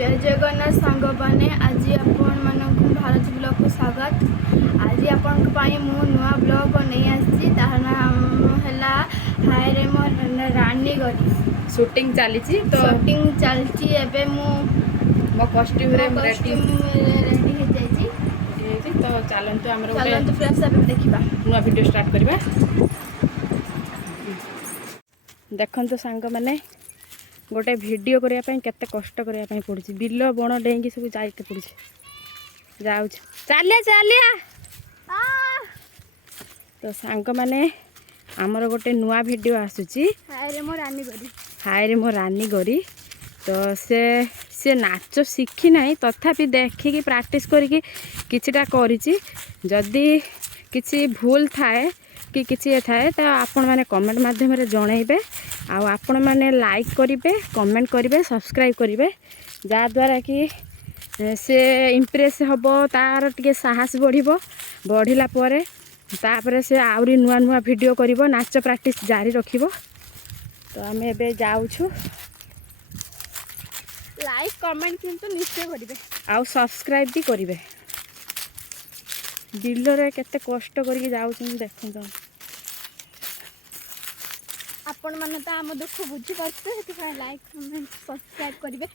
जय जगन्नाथ सांग मैंने आज आपण मानक भारत ब्लॉग को स्वागत। आज आपण मु नुआ ब्लॉग नहीं आसी तार नाम है हाय रे मो रानी गरी शूटिंग चली तो शूटिंग चलची एबे मो कॉस्ट्यूम रे रेडी हो जाई तो चलंतु हमर चलंतु फ्रेंड्स अब देखिबा नुआ वीडियो स्टार्ट करबा। देखंतु सांग माने गोटे वीडियो करिया पई केते कष्ट करिया पई पड़ुची बिल बण डेंगी सब जाइते पड़ुची जाउ चलिया चलिया तो सांग माने हमर गोटे नुआ वीडियो आसुची हाय रे मो रानी गरी तो से नाच शिखी ना तथापि देखिकी प्रैक्टिस करके किछिटा करिची जदि किछि भूल थाए कि किछि थाए तो आपण माने कमेंट माध्यम रे जणैबे आउ आपण माने लाइक करिवे कमेंट करिवे सब्सक्राइब करिवे जा द्वारा कि से इम्प्रेस हबो तार टिके साहस बढ़िबो बढ़िला परे तापरे से आउरी नुआ नुआ वीडियो करिवो नाच प्रैक्टिस जारी रखिबो। तो आम एबे जाउछु लाइक कमेंट किंतु निश्चय करिवे आउ सब्सक्राइब भी करिवे बिलरे केते कष्ट करके जाउछन देखन आपण माने तो आम दुख बुझी पारते हेतु लाइक कमेंट सब्सक्राइब करिवे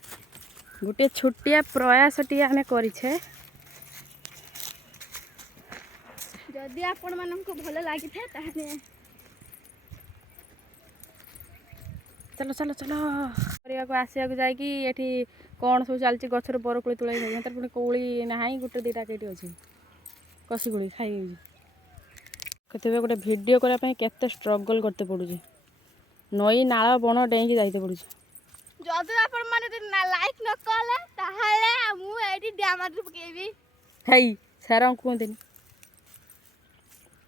गोटे छोटिया प्रयासटी आमे करिछे जदि आपण माननको भलो लागि था ताने चलो चलो चलो करिया को आसिया को जाय कि एठी कोन सब चलची गछर बरकोली तुळाई होय तर पुनी कोली नाही गुटे दीटा केटी अछि कसी गुली खाई कतेबे गोटे वीडियो करा पई केते स्ट्रगल करते पडुची नई नाळ बण डेंगी जाइते पडुची जदि आपण माने लाइक न कले ताहाले मु एठी डैमेज पकेबी हेई सारा कोंदेनी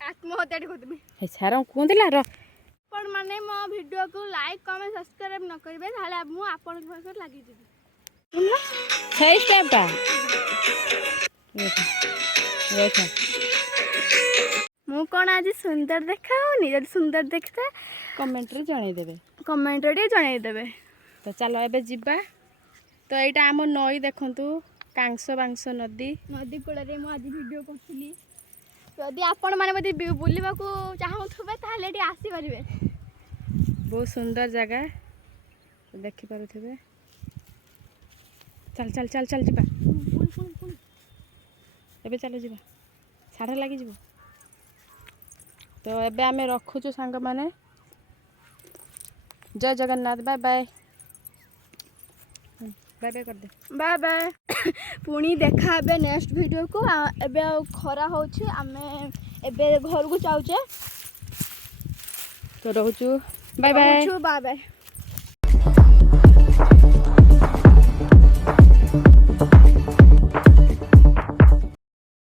आत्महत्या करतबी हे सारा कोंदेला र आपण माने मो वीडियो को लाइक कमेंट सब्सक्राइब न करबे ताहाले मु आपण घर लागि दिबी सही स्टेपटा देखा मु कोन आज सुंदर देखाउनी जदि सुंदर देखते कमेंट रे जणाई देबे कमेंट रे जणाई देबे। तो चलो एबे जिबा तो एटा आम नई देखंतु कांस बांस नदी नदी कूल रे मु आज वीडियो करथली जदि आपण माने मते बुलिबा को चाहउथबे ताहाले एठी आसी परिबे बहुत सुंदर जगह देखि पारुथबे चल चल चल चल जिबा एबे चलो जिबा साढ़े लगी जिबो तो एबे आमे रखुछु सांग माने जय Jagannath bye bye bye bye कर दे बाय बाय पुणी देखा एबे नेक्स्ट वीडियो को एबे खरा होछि आमे एबे घर को जाउचे तो रहूछु बाय बाय बाय बाय।